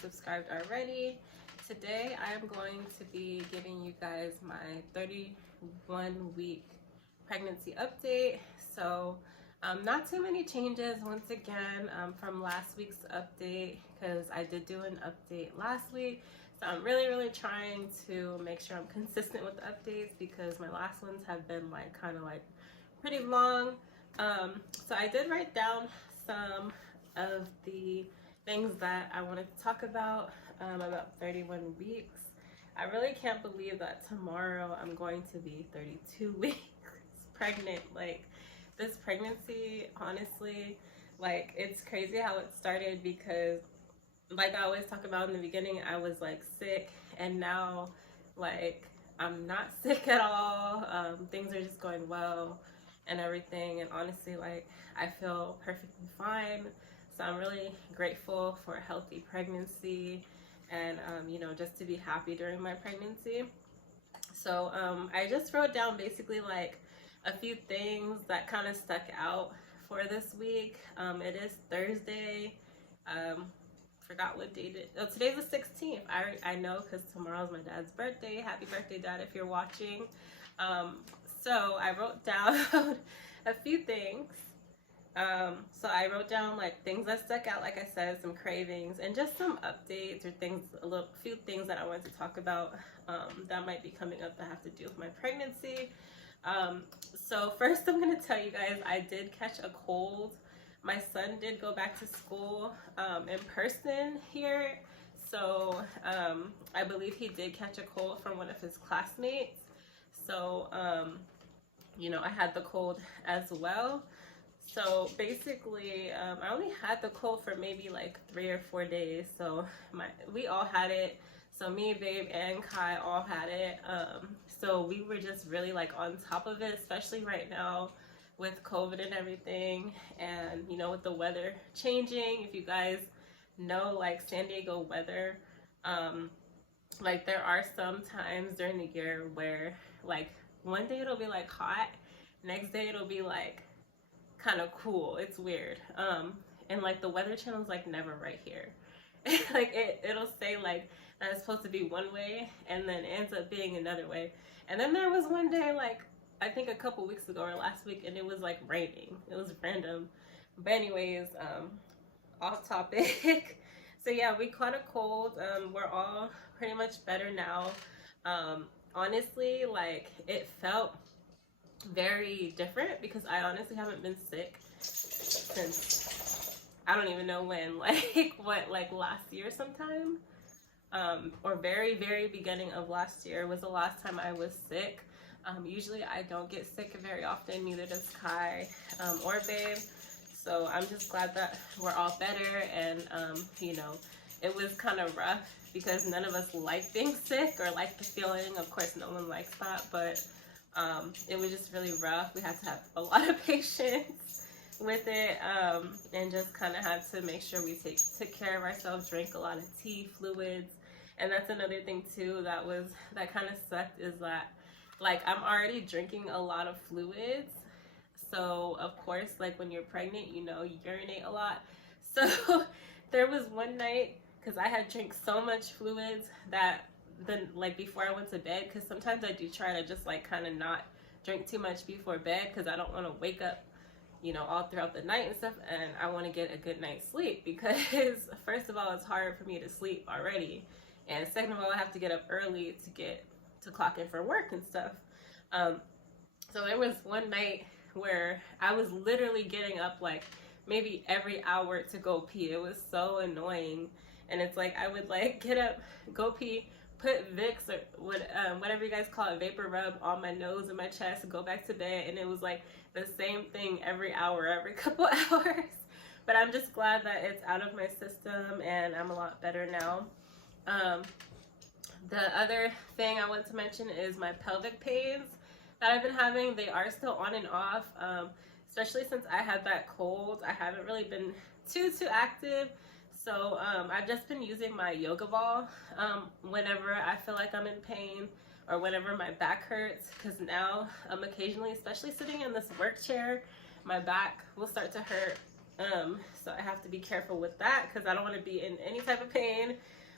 subscribed already. Today I am going to be giving you guys my 31-week pregnancy update. So not too many changes once again from last week's update, because I did do an update last week. So I'm really trying to make sure I'm consistent with the updates, because my last ones have been kind of pretty long. So I did write down some of the things that I wanted to talk about 31 weeks. I really can't believe that tomorrow I'm going to be 32 weeks pregnant. This pregnancy, honestly, it's crazy how it started, because I always talk about in the beginning, I was sick, and now I'm not sick at all. Things are just going well and everything, and honestly, I feel perfectly fine. So I'm really grateful for a healthy pregnancy, and just to be happy during my pregnancy. So I just wrote down basically a few things that kind of stuck out for this week. It is Thursday. Forgot what date it is. Oh, today's the 16th. I know, because tomorrow's my dad's birthday. Happy birthday, Dad, if you're watching. So I wrote down a few things. So I wrote down things that stuck out, like I said, some cravings, and just some updates or things, few things that I wanted to talk about that might be coming up that have to do with my pregnancy. So first I'm going to tell you guys, I did catch a cold. My son did go back to school in person here. So I believe he did catch a cold from one of his classmates. So, I had the cold as well. So basically, I only had the cold for maybe 3 or 4 days. So we all had it. So me, Babe, and Kai all had it. So we were just really on top of it, especially right now with COVID and everything. And, with the weather changing, if you guys know, San Diego weather, there are some times during the year where one day it'll be hot, next day it'll be kind of cool. It's weird. And the weather channel's never right here. It'll say that it's supposed to be one way, and then it ends up being another way. And then there was one day I think a couple weeks ago or last week, and it was raining. It was random. But anyways, off topic. So yeah, we caught a cold. We're all pretty much better now. Honestly, it felt very different, because I honestly haven't been sick since I don't even know when, last year sometime, or very beginning of last year was the last time I was sick. Usually I don't get sick very often, neither does Kai or Babe. So I'm just glad that we're all better. And it was kind of rough, because none of us like being sick or like the feeling. Of course, no one likes that, but it was just really rough. We had to have a lot of patience with it, and just kind of had to make sure we took care of ourselves, drank a lot of tea, fluids. And that's another thing too that kind of sucked, is that I'm already drinking a lot of fluids. So of course, when you're pregnant, you urinate a lot. So there was one night, because I had drank so much fluids that then before I went to bed, because sometimes I do try to just kind of not drink too much before bed, because I don't want to wake up all throughout the night and stuff, and I want to get a good night's sleep, because first of all, it's hard for me to sleep already, and second of all, I have to get up early to clock in for work and stuff. So there was one night where I was literally getting up maybe every hour to go pee. It was so annoying. And it's I would get up, go pee, put Vicks or whatever you guys call it, vapor rub on my nose and my chest, go back to bed, and it was the same thing every hour, every couple hours. But I'm just glad that it's out of my system, and I'm a lot better now. The other thing I want to mention is my pelvic pains that I've been having. They are still on and off, especially since I had that cold. I haven't really been too active. So I've just been using my yoga ball whenever I feel like I'm in pain, or whenever my back hurts, because now occasionally, especially sitting in this work chair, my back will start to hurt So I have to be careful with that because I don't want to be in any type of pain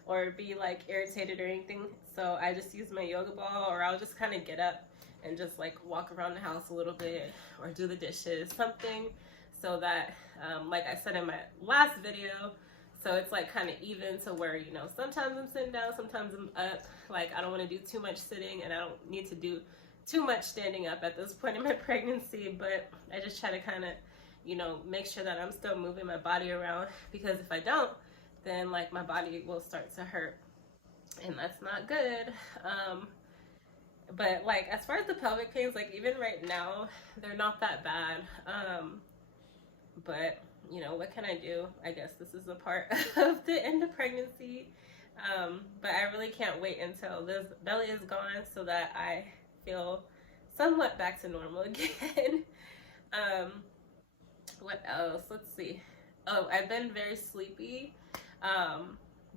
or be like irritated or anything. So I just use my yoga ball, or I'll just kind of get up and just like walk around the house a little bit or do the dishes, something, so that like I said in my last video, so it's like kind of even to where, you know, sometimes I'm sitting down, sometimes I'm up. Like I don't want to do too much sitting, and I don't need to do too much standing up at this point in my pregnancy, but I just try to kind of, you know, make sure that I'm still moving my body around, because if I don't, then like my body will start to hurt, and that's not good. But like as far as the pelvic pains, like even right now, they're not that bad. But you know, what can I do? I guess this is a part of the end of pregnancy. But I really can't wait until this belly is gone so that I feel somewhat back to normal again. What else? Let's see. Oh, I've been very sleepy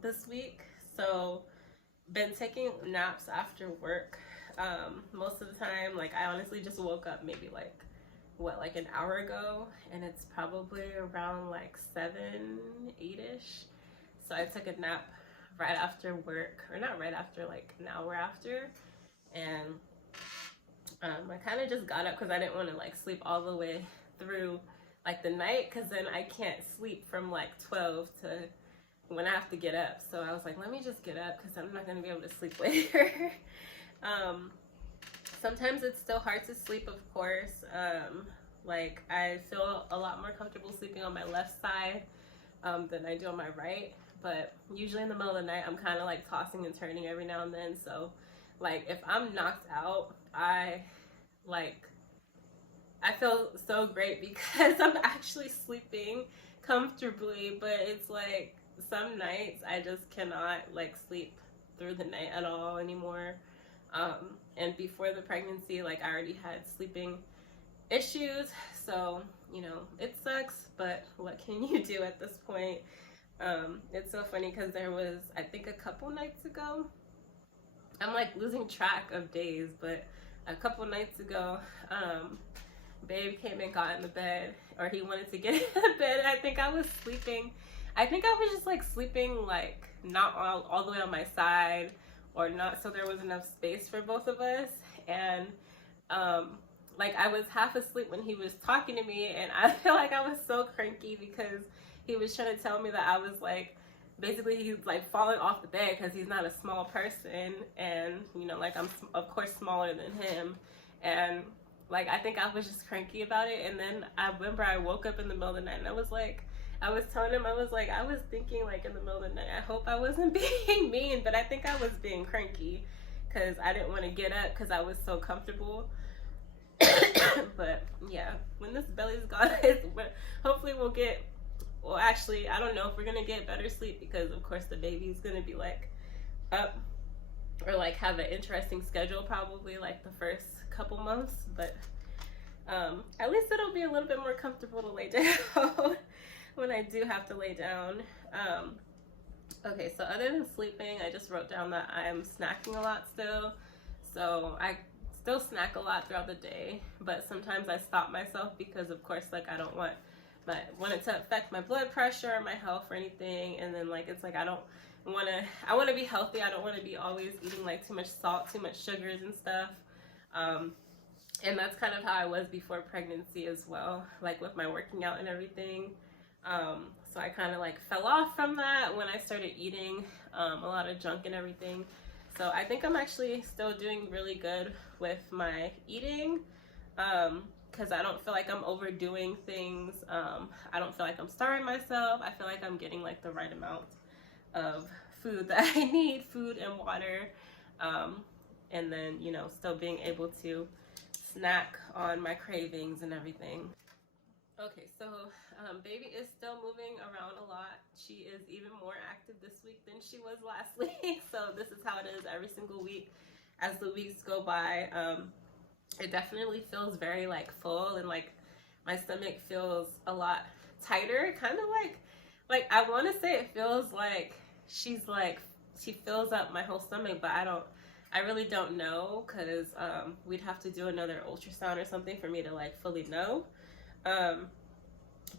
this week, so been taking naps after work most of the time. Like I honestly just woke up maybe like like an hour ago, and it's probably around like 7, 8ish. So I took a nap right after work, or not right after, like an hour after, and I kind of just got up because I didn't want to like sleep all the way through like the night, because then I can't sleep from like 12 to when I have to get up. So I was like, let me just get up because I'm not going to be able to sleep later. Sometimes it's still hard to sleep, of course. Like I feel a lot more comfortable sleeping on my left side than I do on my right, but usually in the middle of the night I'm kind of like tossing and turning every now and then. So like if I'm knocked out, I feel so great because I'm actually sleeping comfortably, but it's like some nights I just cannot like sleep through the night at all anymore. And before the pregnancy, like I already had sleeping issues, so you know, it sucks, but what can you do at this point? It's so funny because there was, I think a couple nights ago, I'm like losing track of days, but a couple nights ago, babe came and got in the bed, or he wanted to get in the bed. I think I was sleeping. I think I was just like sleeping like not all the way on my side, or not, so there was enough space for both of us. And like I was half asleep when he was talking to me, and I feel like I was so cranky because he was trying to tell me that I was like, basically he's like falling off the bed because he's not a small person, and you know, like I'm of course smaller than him, and like I think I was just cranky about it. And then I remember I woke up in the middle of the night and I was telling him, I was like, I was thinking like in the middle of the night, I hope I wasn't being mean, but I think I was being cranky because I didn't want to get up because I was so comfortable. But yeah, when this belly's gone, hopefully we'll get, well actually I don't know if we're gonna get better sleep, because of course the baby's gonna be like up, or like have an interesting schedule probably like the first couple months, but at least it'll be a little bit more comfortable to lay down when I do have to lay down. Okay, so other than sleeping, I just wrote down that I'm snacking a lot still. So I still snack a lot throughout the day, but sometimes I stop myself because of course like I don't want it to affect my blood pressure or my health or anything. And then like it's like I want to be healthy. I don't want to be always eating like too much salt, too much sugars and stuff. And that's kind of how I was before pregnancy as well, like with my working out and everything. So I kind of like fell off from that when I started eating a lot of junk and everything. So I think I'm actually still doing really good with my eating, because I don't feel like I'm overdoing things. I don't feel like I'm starving myself. I feel like I'm getting like the right amount of food that I need, food and water, and then, you know, still being able to snack on my cravings and everything. Okay, so baby is still moving around a lot. She is even more active this week than she was last week. So this is how it is every single week as the weeks go by. It definitely feels very like full, and like my stomach feels a lot tighter, kind of like I want to say it feels like she fills up my whole stomach, but I really don't know, because we'd have to do another ultrasound or something for me to like fully know.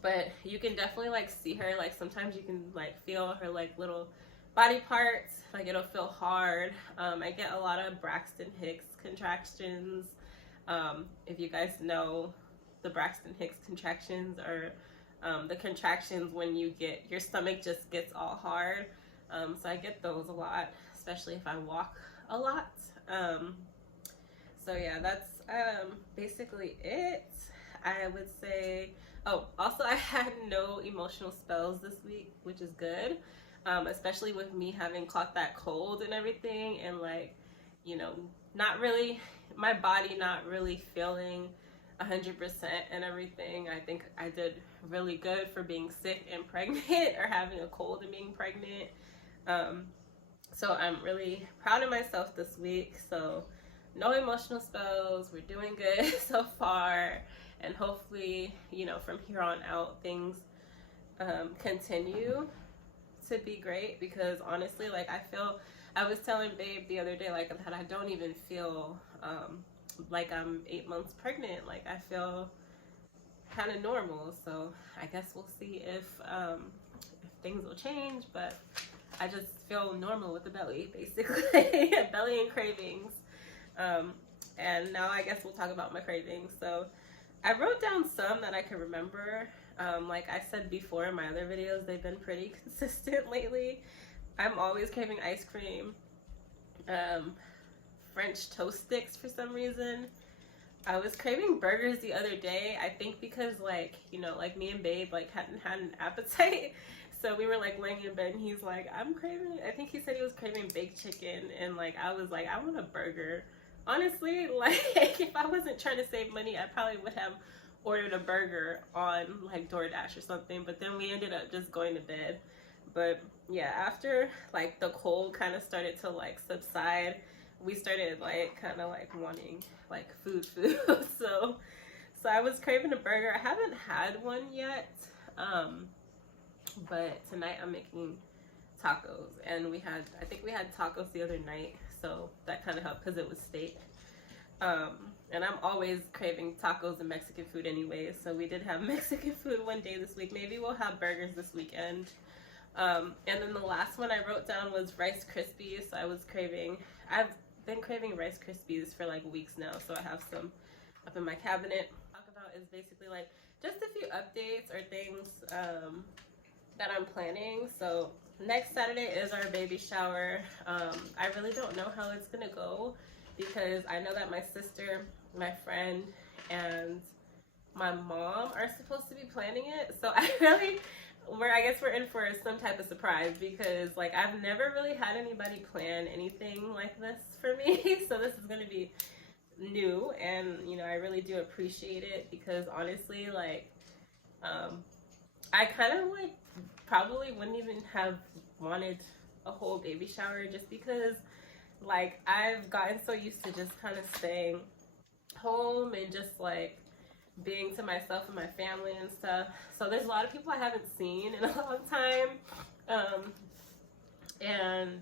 but you can definitely like see her, like sometimes you can like feel her like little body parts, like it'll feel hard. I get a lot of Braxton Hicks contractions. If you guys know, the Braxton Hicks contractions are the contractions when you get, your stomach just gets all hard. So I get those a lot, especially if I walk a lot. So yeah, that's basically it. I would say, oh, also I had no emotional spells this week, which is good. Especially with me having caught that cold and everything, and like, you know, not really, my body not really feeling 100% and everything. I think I did really good for being sick and pregnant, or having a cold and being pregnant. So I'm really proud of myself this week. So no emotional spells, we're doing good so far, and hopefully, you know, from here on out things continue to be great, because honestly, like I was telling Babe the other day, like, that I don't even feel like I'm 8 months pregnant. Like I feel kind of normal. So I guess we'll see if things will change, but I just feel normal with the belly, basically. Belly and cravings. And now I guess we'll talk about my cravings. So I wrote down some that I can remember. Like I said before in my other videos, they've been pretty consistent lately. I'm always craving ice cream. French toast sticks for some reason. I was craving burgers the other day, I think because, like, you know, like me and Babe like hadn't had an appetite. So we were like laying in bed and he's like, I'm craving, I think he said he was craving baked chicken, and like I was like, I want a burger. Honestly, like if I wasn't trying to save money, I probably would have ordered a burger on like DoorDash or something, but then we ended up just going to bed. But yeah, after like the cold kind of started to like subside, we started like kind of like wanting like food. So I was craving a burger. I haven't had one yet, but tonight I'm making tacos, and I think we had tacos the other night, so that kind of helped because it was steak. And I'm always craving tacos and Mexican food anyway, so we did have Mexican food one day this week. Maybe we'll have burgers this weekend. And then the last one I wrote down was Rice Krispies. So I've been craving Rice Krispies for like weeks now, so I have some up in my cabinet. Talk about is basically like just a few updates or things that I'm planning. So next Saturday is our baby shower. I really don't know how it's gonna go, because I know that my sister, my friend, and my mom are supposed to be planning it. So I guess we're in for some type of surprise, because like I've never really had anybody plan anything like this for me. So this is going to be new, and you know, I really do appreciate it, because honestly, like I kind of like probably wouldn't even have wanted a whole baby shower, just because like I've gotten so used to just kind of staying home and just like being to myself and my family and stuff. So there's a lot of people I haven't seen in a long time. And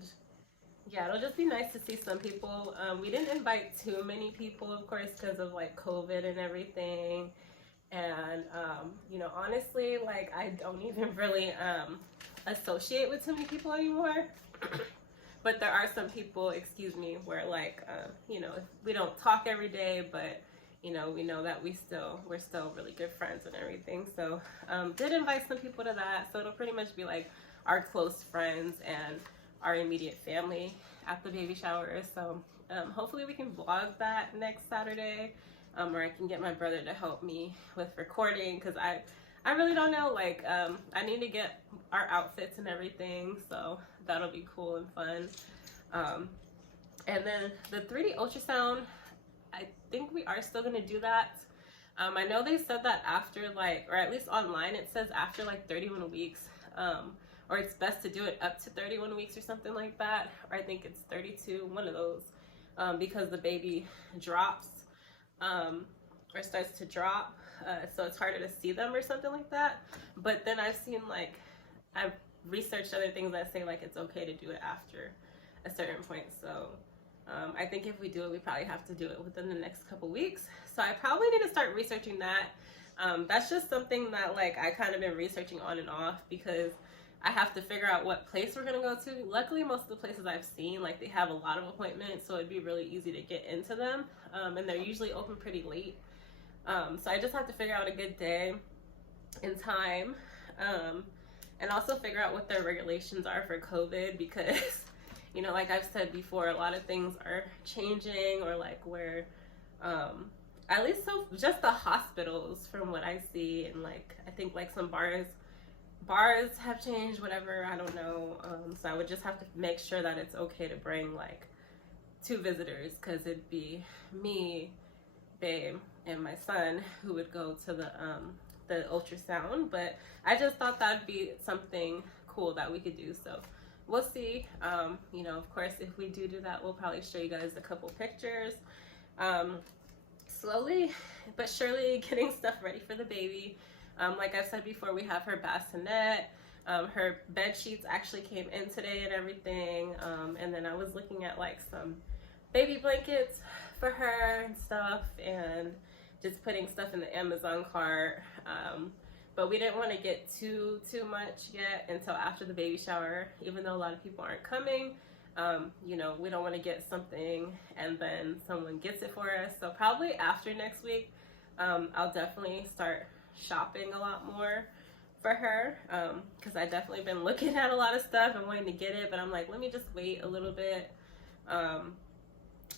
yeah, it'll just be nice to see some people. We didn't invite too many people, of course, because of like COVID and everything. And you know, honestly, like I don't even really associate with too many people anymore. But there are some people, excuse me, where like you know, we don't talk every day, but you know, we know that we're still really good friends and everything. So did invite some people to that. So it'll pretty much be like our close friends and our immediate family at the baby shower. So hopefully we can vlog that next Saturday, or I can get my brother to help me with recording, because I really don't know, like I need to get our outfits and everything, so that'll be cool and fun. And then the 3D ultrasound, I think we are still gonna do that. I know they said that after like, or at least online it says after like 31 weeks, or it's best to do it up to 31 weeks or something like that, or I think it's 32, one of those, because the baby drops or starts to drop, so it's harder to see them or something like that. But then I've seen, like, I've researched other things that say like it's okay to do it after a certain point. So I think if we do it, we probably have to do it within the next couple weeks. So I probably need to start researching that. That's just something that like I kind of been researching on and off because I have to figure out what place we're gonna go to. Luckily, most of the places I've seen, like they have a lot of appointments, so it'd be really easy to get into them, and they're usually open pretty late. So I just have to figure out a good day and time, and also figure out what their regulations are for COVID because, you know, like I've said before, a lot of things are changing, or like where, at least so just the hospitals from what I see, and like I think like some bars have changed, whatever, I don't know. So I would just have to make sure that it's okay to bring like 2 visitors, because it'd be me, babe, and my son who would go to the ultrasound. But I just thought that'd be something cool that we could do, so we'll see. You know, of course, if we do that, we'll probably show you guys a couple pictures. Slowly but surely getting stuff ready for the baby. Like I said before, we have her bassinet. Her bed sheets actually came in today and everything. And then I was looking at like some baby blankets for her and stuff, and just putting stuff in the Amazon cart. But we didn't want to get too much yet until after the baby shower, even though a lot of people aren't coming. You know, we don't want to get something and then someone gets it for us. So probably after next week, I'll definitely start shopping a lot more for her, because I definitely been looking at a lot of stuff and wanting to get it, but I'm like, let me just wait a little bit,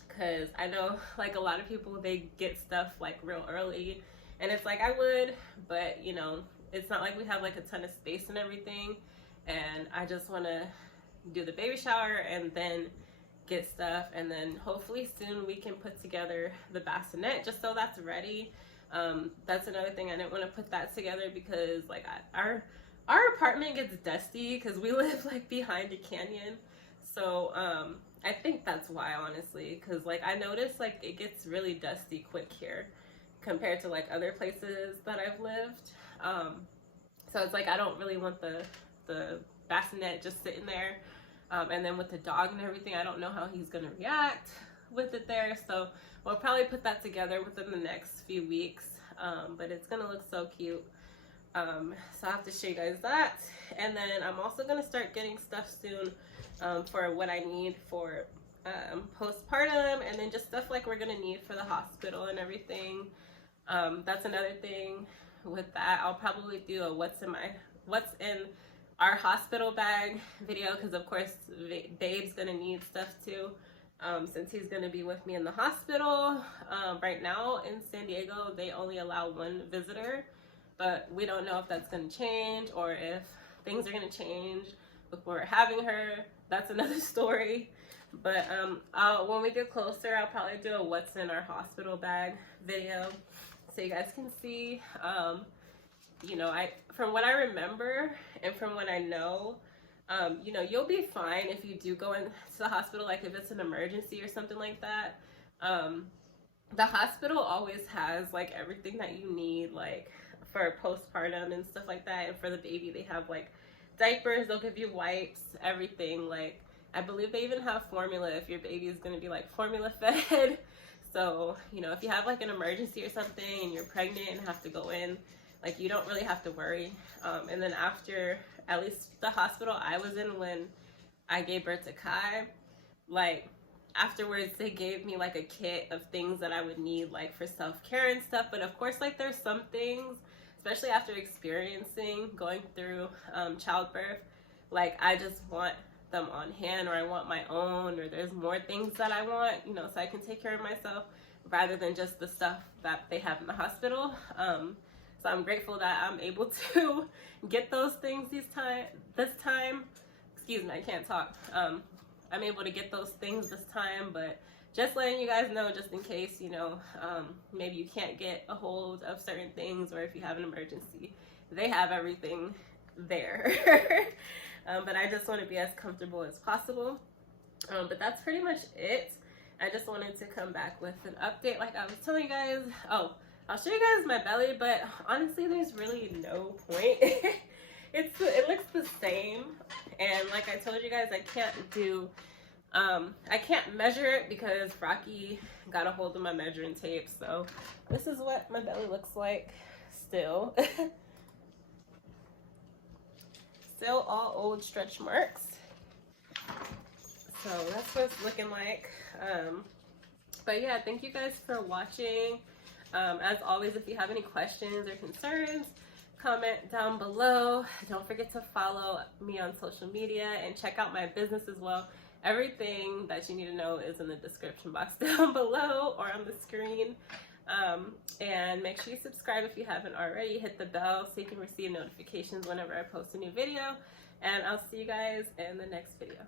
because I know like a lot of people, they get stuff like real early, and it's like I would, but you know, it's not like we have like a ton of space and everything, and I just want to do the baby shower and then get stuff, and then hopefully soon we can put together the bassinet just so that's ready. That's another thing, I didn't want to put that together because like our apartment gets dusty because we live like behind a canyon, so I think that's why, honestly, because like I noticed like it gets really dusty quick here compared to like other places that I've lived. So it's like I don't really want the bassinet just sitting there, and then with the dog and everything, I don't know how he's gonna react with it there, so we'll probably put that together within the next few weeks. But it's gonna look so cute, so I'll have to show you guys that. And then I'm also gonna start getting stuff soon, for what I need for postpartum, and then just stuff like we're gonna need for the hospital and everything. That's another thing with that. I'll probably do a what's in our hospital bag video, because of course babe's gonna need stuff too, since he's gonna be with me in the hospital. Right now in San Diego, they only allow 1 visitor, but we don't know if that's gonna change or if things are gonna change before having her. That's another story. But when we get closer, I'll probably do a what's in our hospital bag video so you guys can see. You know, from what I remember and from what I know, you know, you'll be fine if you do go into the hospital, like if it's an emergency or something like that. The hospital always has like everything that you need, like for postpartum and stuff like that. And for the baby, they have like diapers, they'll give you wipes, everything. Like I believe they even have formula if your baby is going to be like formula fed. So, you know, if you have like an emergency or something and you're pregnant and have to go in, like you don't really have to worry. And then after, at least the hospital I was in when I gave birth to Kai, like afterwards they gave me like a kit of things that I would need like for self-care and stuff. But of course, like there's some things, especially after experiencing going through childbirth, like I just want them on hand, or I want my own, or there's more things that I want, you know, so I can take care of myself rather than just the stuff that they have in the hospital. So I'm grateful that I'm able to get those things this time. Excuse me, I can't talk. I'm able to get those things this time, but just letting you guys know, just in case, you know, maybe you can't get a hold of certain things, or if you have an emergency, they have everything there. But I just want to be as comfortable as possible. But that's pretty much it. I just wanted to come back with an update like I was telling you guys. Oh, I'll show you guys my belly, but honestly, there's really no point. It looks the same, and like I told you guys, I can't measure it because Rocky got a hold of my measuring tape. So this is what my belly looks like still. Still all old stretch marks. So that's what it's looking like. But yeah, thank you guys for watching. As always, if you have any questions or concerns, comment down below. Don't forget to follow me on social media and check out my business as well. Everything that you need to know is in the description box down below or on the screen. And make sure you subscribe if you haven't already. Hit the bell so you can receive notifications whenever I post a new video. And I'll see you guys in the next video.